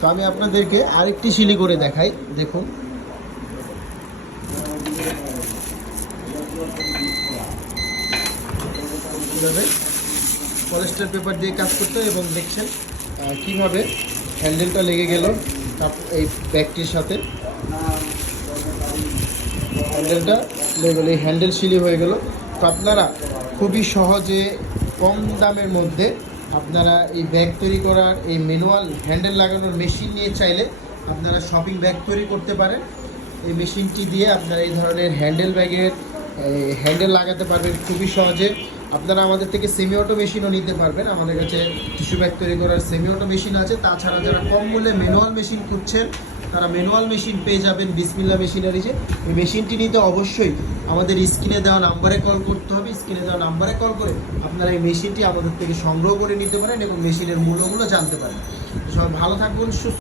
তো আমি আপনাদেরকে আরেকটি শিলি করে দেখাই, দেখুন। কীভাবে পলিস্টার পেপার দিয়ে কাজ করতে হয় এবং দেখছেন কীভাবে হ্যান্ডেলটা লেগে গেল এই ব্যাগটির সাথে। হ্যান্ডেলটা লেগে গেল, এই হ্যান্ডেল শিলি হয়ে গেল। তো আপনারা খুবই সহজে কম দামের মধ্যে আপনারা এই ব্যাগ তৈরি করার, এই ম্যানুয়াল হ্যান্ডেল লাগানোর মেশিন নিয়ে চাইলে আপনারা শপিং ব্যাগ তৈরি করতে পারেন। এই মেশিনটি দিয়ে আপনারা এই ধরনের হ্যান্ডেল ব্যাগের হ্যান্ডেল লাগাতে পারবেন খুবই সহজে। আপনারা আমাদের থেকে সেমি অটো মেশিনও নিতে পারবেন। আমাদের কাছে টিস্যু ব্যাগ তৈরি করার সেমি অটো মেশিন আছে। তাছাড়া যারা কম মূল্যে ম্যানুয়াল মেশিন খুঁজছেন তারা ম্যানুয়াল মেশিন পেয়ে যাবেন বিসমিল্লাহ মেশিনারিজে। এই মেশিনটি নিতে অবশ্যই আমাদের স্ক্রিনে দেওয়া নাম্বারে কল করতে হবে। স্ক্রিনে দেওয়া নাম্বারে কল করে আপনারা এই মেশিনটি আমাদের থেকে সংগ্রহ করে নিতে পারেন এবং মেশিনের মূল্যগুলো জানতে পারেন। সবাই ভালো থাকবেন, সুস্থ